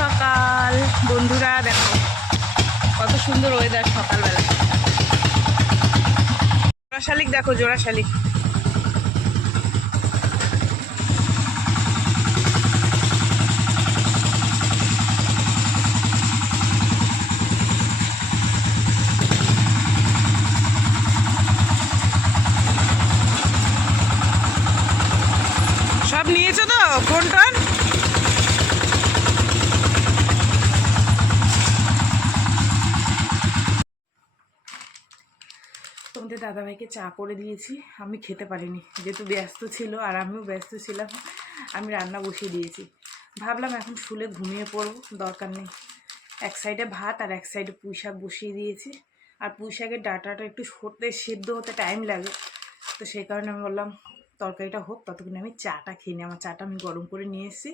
সকাল। বন্ধুরা, দেখো, কত সুন্দর ওয়েদার সকালবেলা। জোড়া শালিক, দেখো, জোড়া শালিক। সব নিয়েছো তো? ফোন টোন তোমাদের দাদাভাইকে চা করে দিয়েছি। আমি খেতে পারিনি, যেহেতু ব্যস্ত ছিল আর আমিও ব্যস্ত ছিলাম, আমি রান্না বসিয়ে দিয়েছি। ভাবলাম এখন শুলে ঘুমিয়ে পড়ব, দরকার নেই। এক সাইডে ভাত আর এক সাইডে পুঁই শাক বসিয়ে দিয়েছি। আর পুঁই শাকের ডাটাটা একটু হতে সেদ্ধ হতে টাইম লাগে, তো সেই কারণে আমি বললাম, তরকারিটা হোক, ততক্ষণে আমি চাটা খেয়ে নিই। আমার চাটা আমি গরম করে নিয়ে এসেছি।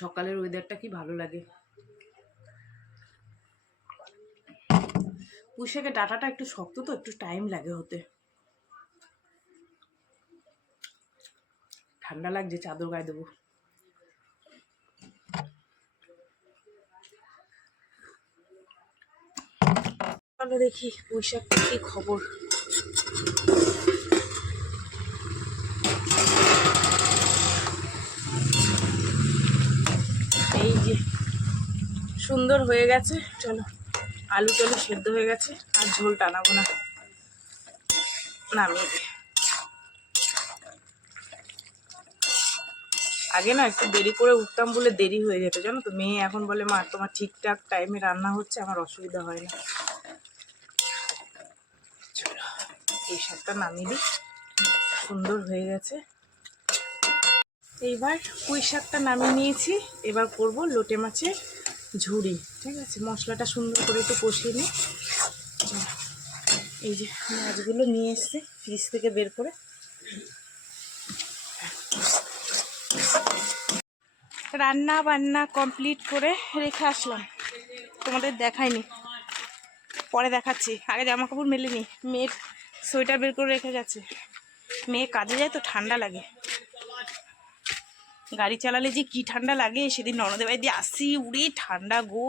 সকালের ওয়েদারটা কি ভালো লাগে? পুঁইশাকের ডাটাটা একটু শক্ত তো, একটু টাইম লাগে হতে। ঠান্ডা লাগছে, চাদর গায়ে দেবো। চলো দেখি পুঁইশাক কি খবর। এই যে, সুন্দর হয়ে গেছে, চলো। আলু টালু সেদ্ধ হয়ে গেছে, আর ঝোল টানাবো না। নামিয়ে দিই। আগে না একটু দেরি করে উঠতাম বলে দেরি হয়ে যেত, জানো তো? মেয়ে এখন বলে, মা, তোমার ঠিকঠাক টাইমে রান্না হচ্ছে, আমার অসুবিধা হয় না। এই শাকটা নামিয়ে দিই। সুন্দর হয়ে গেছে। এইবার পুঁই শাকটা নামিয়ে নিয়েছি। এবার করব লোটে মাছের ঝুড়ি ঠিক আছে? মশলাটা সুন্দর করে একটু কষিয়ে নিই। এই যে মাছগুলো নিয়ে এসছি, ফ্রিজ থেকে বের করে। রান্না বান্না কমপ্লিট করে রেখে আসলাম। তোমাদের দেখাইনি। পরে দেখাচ্ছি। আগে জামা কাপড় মেলেনি মেয়ের সোয়েটার বের করে রেখে গেছে। মেয়ে কাজে যায় তো ঠান্ডা লাগে। গাড়ি চালালে যে কি ঠান্ডা লাগে? সেদিন ননদের বাড়ি দিয়ে আসি। উড়ে ঠান্ডা গো।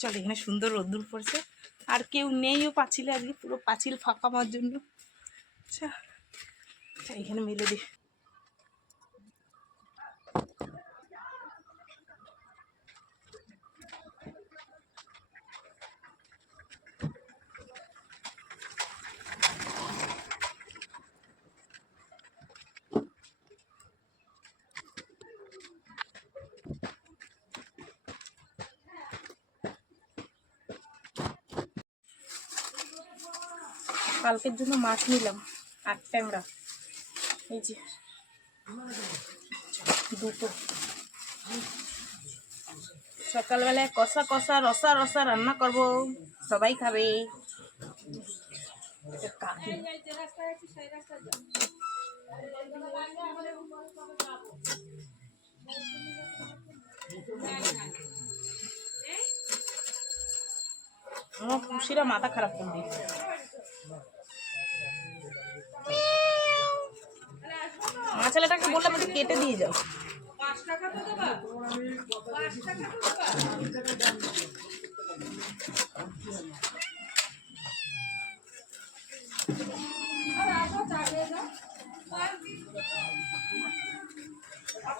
চল, এখানে সুন্দর রোদ্দুর পড়ছে। আর কেউ নেইও পাঁচিলে আজকে। পুরো পাঁচিল ফাঁকা মার জন্য। আচ্ছা এখানে মেলে দিই কালকের জন্য মাছ নিলাম, আট ট্যাংরা। এই যে, দুটো। সকালবেলায় কষা কষা, রসা রসা রান্না করব। সবাই খাবে। আমার খুশিরা মাথা খারাপ করে দিয়েছে। মাছালাটাকে বললাম একটু কেটে দিয়ে যাও।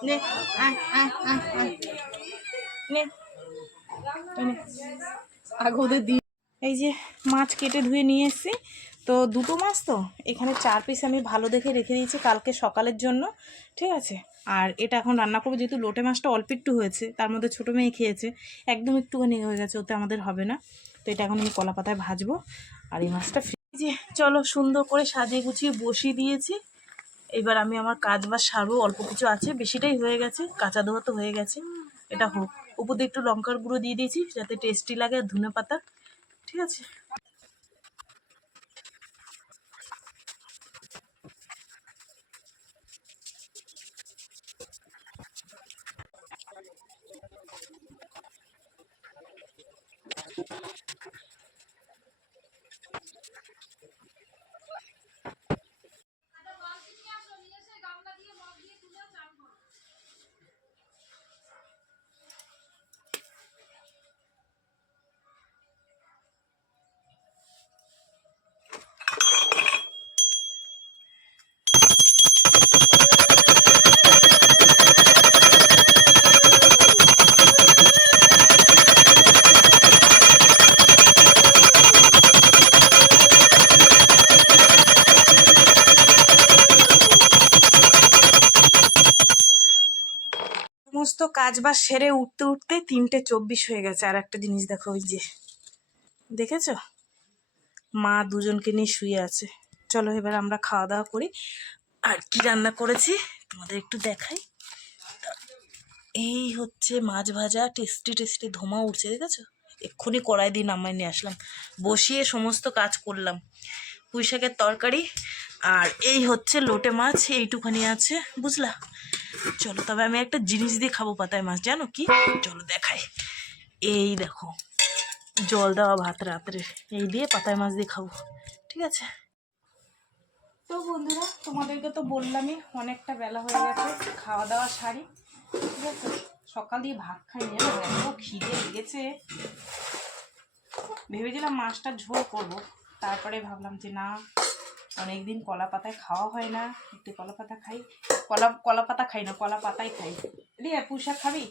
নে আয় নে এই নে। আগে ওদের দি এই যে মাছ কেটে ধুয়ে নিয়ে এসেছি। তো দুটো মাছ তো, এখানে চার পিস আমি ভালো দেখে রেখে দিয়েছি কালকে সকালের জন্য, ঠিক আছে? আর এটা এখন রান্না করব, যেহেতু লোটে মাছটা অল্প একটু হয়েছে, তার মধ্যে ছোটো মেয়ে খেয়েছে, একদম একটুখানি হয়ে গেছে, ওতে আমাদের হবে না। তো এটা এখন আমি কলা পাতায় ভাজবো, আর এই মাছটা যে, চলো সুন্দর করে সাজিয়ে গুছিয়ে বসিয়ে দিয়েছি। এবার আমি আমার কাজ বা সারও অল্প কিছু আছে, বেশিটাই হয়ে গেছে, কাঁচা ধোয়া তো হয়ে গেছে। এটা হোক, উপর একটু লঙ্কার গুঁড়ো দিয়ে দিয়েছি, যাতে টেস্টি লাগে আর ধনে পাতা ঠিক আছে? কাজ বাজ সেরে উঠতে উঠতে তিনটে চব্বিশ হয়ে গেছে। আর একটা জিনিস দেখো, ওই যে, দেখেছ? মা দুজনকে নিয়ে শুয়ে আছে। চলো এবার আমরা খাওয়া দাওয়া করি। আর কি রান্না করেছি? তোমাদের একটু দেখাই। এই হচ্ছে মাছ ভাজা, টেস্টি টেস্টি ধোমা উঠছে দেখেছ? এক্ষুনি কড়াই দিয়ে নামাই নিয়ে আসলাম। বসিয়ে সমস্ত কাজ করলাম। পুঁই শাকের তরকারি, আর এই হচ্ছে লোটে মাছ, এইটুখানি আছে, বুঝলা? চলো, তবে আমি একটা জিনিস দিয়ে খাব পাতায় মাছ, জানো কি? চলো দেখাই। এই দেখো, জল দেওয়া ভাত রাত্রে। এই দিয়ে পাতায় মাছ দিয়ে খাব, ঠিক আছে? তো বন্ধুরা, তোমাদেরকে তো বললামই, অনেকটা বেলা হয়ে গেছে খাওয়া দাওয়া সারি, ঠিক আছে? সকাল দিয়ে ভাত খাই এত খিদে লেগেছে। ভেবেছিলাম মাছটা ঝোল করব, তারপরে ভাবলাম যে না অনেকদিন কলা পাতায় খাওয়া হয় না, একটু কলা পাতা খাই। কলা কলা পাতা খাই না, কলা পাতাই খাই। রিয়া পুষা খাবি?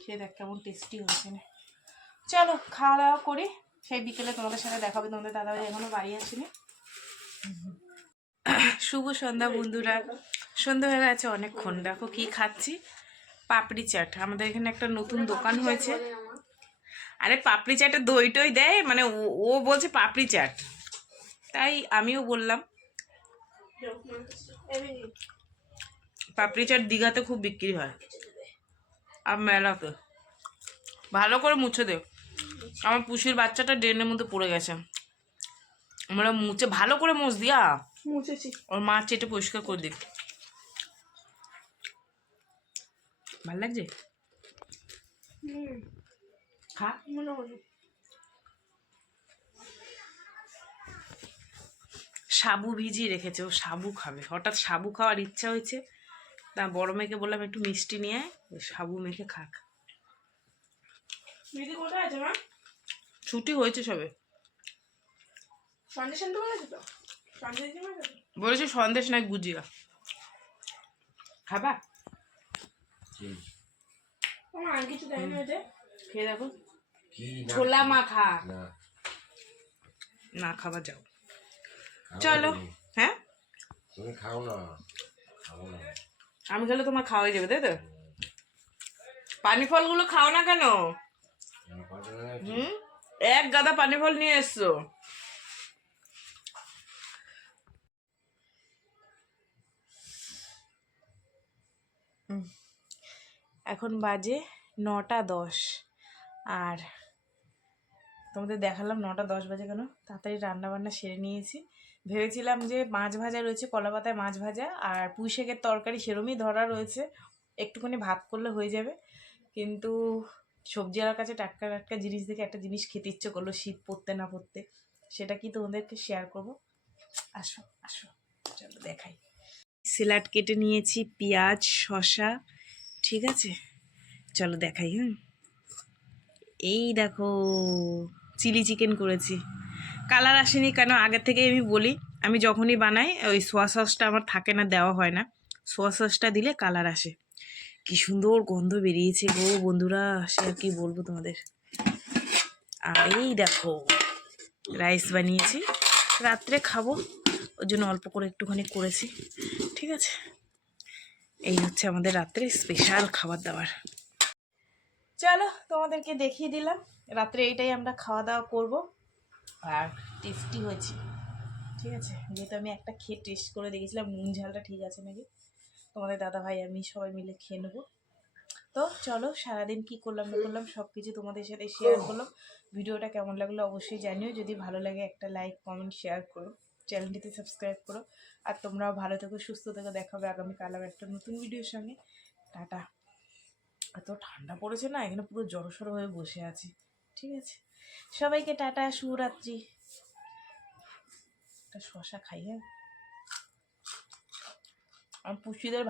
খেয়ে দেখ কেমন টেস্টি হয়েছে না। চলো, খাওয়া দাওয়া করি। সেই বিকেলে তোমাদের সাথে দেখাবে তোমাদের দাদাভাই এখনও বাড়ি আসেনি। শুভ সন্ধ্যা বন্ধুরা। সন্ধ্যা হয়ে গেছে অনেকক্ষণ। দেখো কি খাচ্ছি। পাপড়ি চাট। আমাদের এখানে একটা নতুন দোকান হয়েছে। আরে পাপড়ি চাটে দই টই দেয় মানে ও- ও বলছে পাপড়ি চাট। তাই আমিও বললাম। পাপড়ি চাট দীঘাতে খুব বিক্রি হয়। আর মেলাতে। ভালো করে মুছে দেও আমার পুষির বাচ্চাটা ড্রেনের মধ্যে পড়ে গেছে। আমরা মুছে ভালো করে মুছ দিয়া। মুছেছি। ওর মা চেটে পরিষ্কার করে দিক। ভালো লাগছে? হুম। মনে সাবু ভিজিয়ে রেখেছে ও সাবু খাবে। হঠাৎ সাবু খাওয়ার ইচ্ছা হয়েছে তা বড় মেয়েকে বললাম একটু মিষ্টি নিয়ে আয়, সাবু মেখে খাক। দিদি কোথায় আছে মা? ছুটি হয়েছে সবে। সন্দেশ আনতে বলেছে তো? সন্দেশ বলেছে সন্দেশ নাই গুজিয়া। খাবা? আমার আর কিছু দেয় না খেয়ে দেখো। ছোলা মাখা। না। খাবার যাও। চলো হ্যাঁ? তুমি খাও না। আমি খেলে তোমার খাওয়াই যাবে তাই তো? পানি ফলগুলো খাও না কেন? হুম? এক গাদা পানি ফল নিয়ে এসছো। এখন বাজে নটা দশ। আর তোমাদের দেখালাম নটা দশ বাজে কেন? তাড়াতাড়ি রান্না বান্না সেরে নিয়েছি। ভেবেছিলাম যে মাছ ভাজা রয়েছে, কলা পাতায় মাছ ভাজা, আর পুঁই শাকের তরকারি সেরমই ধরা রয়েছে। একটুখানি ভাত করলে হয়ে যাবে। কিন্তু সবজিওয়ালার কাছে টাটকা টাটকা জিনিস দেখে একটা জিনিস খেতে ইচ্ছে করল, শীত পড়তে না পড়তে। সেটা কি তোমাদেরকে শেয়ার করব? আসো আসো, চলো দেখাই। স্যালাড কেটে নিয়েছি, পেঁয়াজ, শসা, ঠিক আছে? চলো দেখাই, হুম? এই দেখো চিলি চিকেন করেছি। কালার আসেনি কেন? আগে থেকে আমি বলি, আমি যখনই বানাই, ওই সোয়া সসটা আমার থাকে না, দেওয়া হয় না। সোয়া সসটা দিলে কালার আসে। কি সুন্দর গন্ধ বেরিয়েছে গো বন্ধুরা, সে আর কি বলব তোমাদের। আর এই দেখো, রাইস বানিয়েছি। রাত্রে খাব, ওর জন্য অল্প করে একটুখানি করেছি। ঠিক আছে? এই হচ্ছে আমাদের রাত্রে স্পেশাল খাবার দাবার। চলো তোমাদেরকে দেখিয়ে দিলাম। রাত্রে এইটাই আমরা খাওয়া দাওয়া করব। আর টেস্টি হয়েছে। ঠিক আছে? যেহেতু আমি একটা খেয়ে টেস্ট করে দেখেছিলাম, নুন ঝালটা ঠিক আছে নাকি? তোমাদের দাদা ভাই আমি সবাই মিলে খেয়ে নেব। তো চলো, সারাদিন কি করলাম না করলাম সব কিছু তোমাদের সাথে শেয়ার করলাম। ভিডিওটা কেমন লাগল অবশ্যই জানিও। যদি ভালো লাগে একটা লাইক কমেন্ট শেয়ার করো। চ্যানেলটিতে সাবস্ক্রাইব করো। আর তোমরাও ভালো থেকো, সুস্থ থেকো। দেখাবে আগামীকাল আবার একটা নতুন ভিডিওর সঙ্গে। টাটা। এত ঠান্ডা পড়েছে না, এখানে পুরো জড়সড় হয়ে বসে আছি। ঠিক আছে? সবাইকে টাটা, শুভরাত্রি। একটা শশা খাই হ্যাঁ? আমার পুষিদের